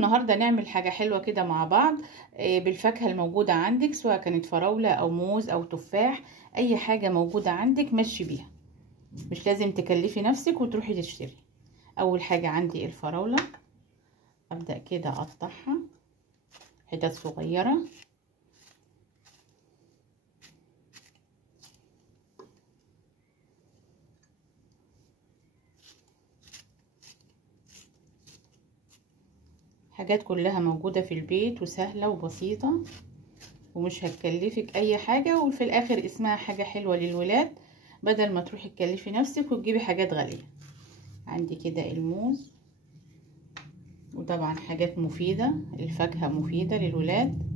النهارده نعمل حاجه حلوه كده مع بعض بالفاكهه الموجوده عندك، سواء كانت فراوله او موز او تفاح. اي حاجه موجوده عندك مشي بيها، مش لازم تكلفي نفسك وتروحي تشتري. اول حاجه عندي الفراوله، ابدا كده اقطعها حتت صغيره. حاجات كلها موجودة في البيت وسهلة وبسيطة ومش هتكلفك اي حاجة، وفي الاخر اسمها حاجة حلوة للولاد بدل ما تروحي تكلفي نفسك وتجيبي حاجات غالية. عندي كده الموز، وطبعا حاجات مفيدة، الفاكهة مفيدة للولاد.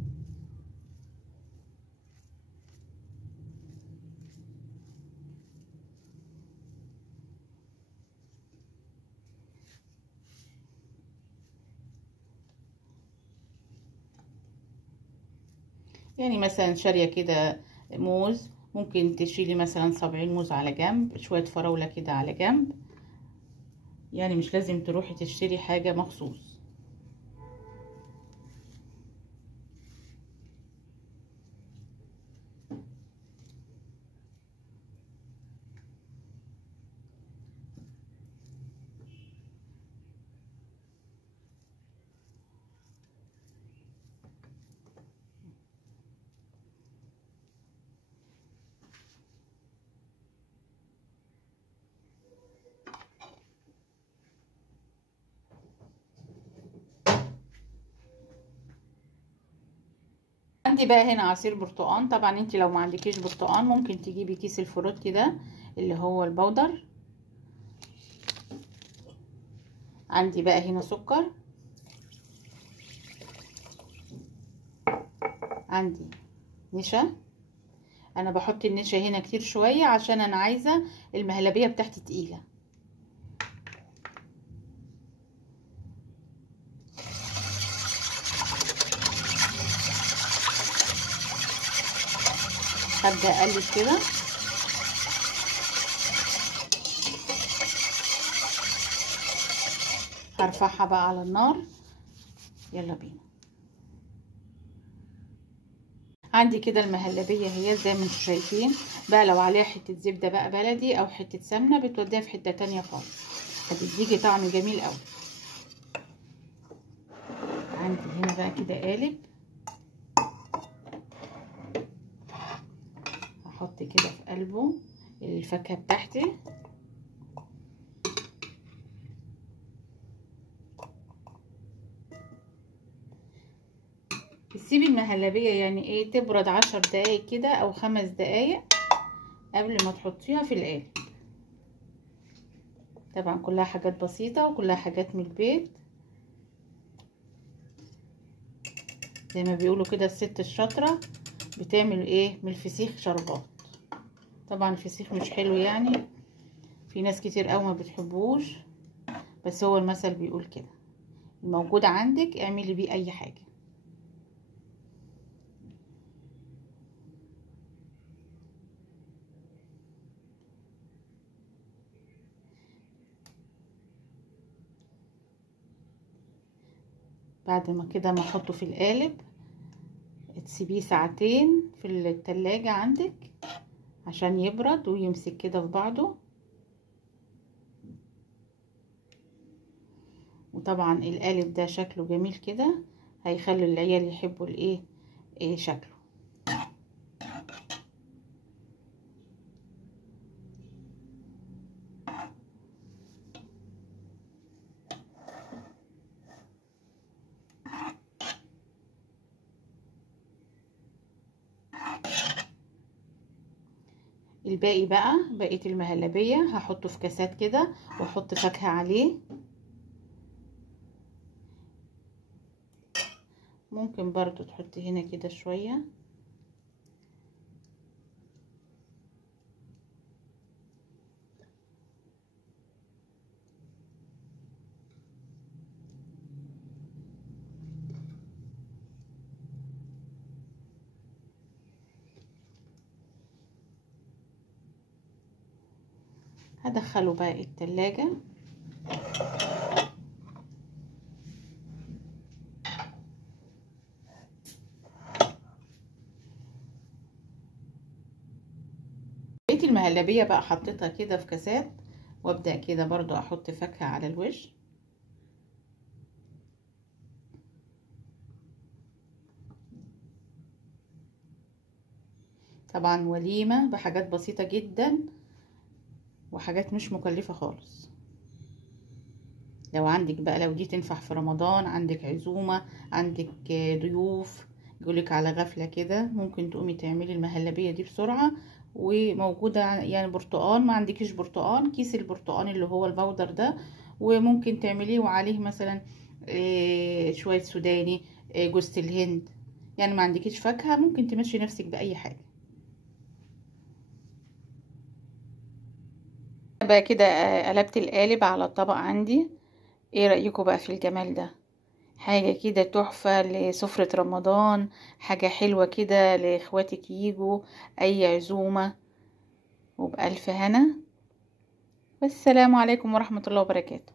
يعني مثلا شارية كده موز، ممكن تشيلي مثلا 70 موز على جنب، شوية فراولة كده على جنب، يعني مش لازم تروحي تشتري حاجة مخصوص. عندي بقى هنا عصير برتقان. طبعا انت لو ما عندكيش برتقان ممكن تجيبي كيس الفروتي ده اللي هو البودر. عندي بقى هنا سكر، عندي نشا. انا بحط النشا هنا كتير شوية عشان انا عايزة المهلبية بتاعتي تقيلة. هبدأ اقلب كده. هرفعها بقى على النار. يلا بينا. عندي كده المهلبية هي زي ما انتم شايفين بقى. لو عليها حتة زبدة بقى بلدي او حتة سمنة بتوديها في حتة تانية خالص، هتديكي طعم جميل قوي. عندي هنا بقى كده قالب، هحط كده في قلبه الفاكهة بتاعتي. تسيبي المهلبية يعني ايه تبرد 10 دقايق كده او 5 دقايق قبل ما تحطيها في القالب. طبعا كلها حاجات بسيطة وكلها حاجات من البيت، زي ما بيقولوا كده الست الشاطرة بتعمل ايه من الفسيخ شربات. طبعا الفسيخ مش حلو، يعني في ناس كتير قوي ما بتحبوش، بس هو المثل بيقول كده، الموجود عندك اعملي بيه اي حاجة. بعد ما كده ما احطه في القالب تسيبيه ساعتين في التلاجة عندك عشان يبرد ويمسك كده في بعضه. وطبعا القالب ده شكله جميل كده، هيخلي العيال يحبوا الايه شكله. الباقي بقى بقية المهلبية هحطه في كاسات كده واحط فاكهة عليه. ممكن برضو تحطي هنا كده شوية. هدخله بقى التلاجة. بقيت المهلبية بقى حطيتها كده في كاسات، وابدأ كده برضو احط فاكهة على الوش. طبعا وليمة بحاجات بسيطة جدا وحاجات مش مكلفة خالص. لو عندك بقى، لو دي تنفع في رمضان، عندك عزومة، عندك ضيوف يقولك على غفلة كده، ممكن تقومي تعملي المهلبية دي بسرعة. وموجودة يعني برتقان، ما عندكيش برتقان، كيس البرتقان اللي هو البودر ده، وممكن تعمليه وعليه مثلا شوية سوداني، جوز الهند. يعني ما عندكيش فاكهة، ممكن تمشي نفسك بأي حاجة. بقى كده قلبت القالب على الطبق عندي. ايه رأيكم بقى في الجمال ده؟ حاجة كده تحفة لسفرة رمضان، حاجة حلوة كده لاخواتك يجوا اي عزومة، وبألف هنا. والسلام عليكم ورحمة الله وبركاته.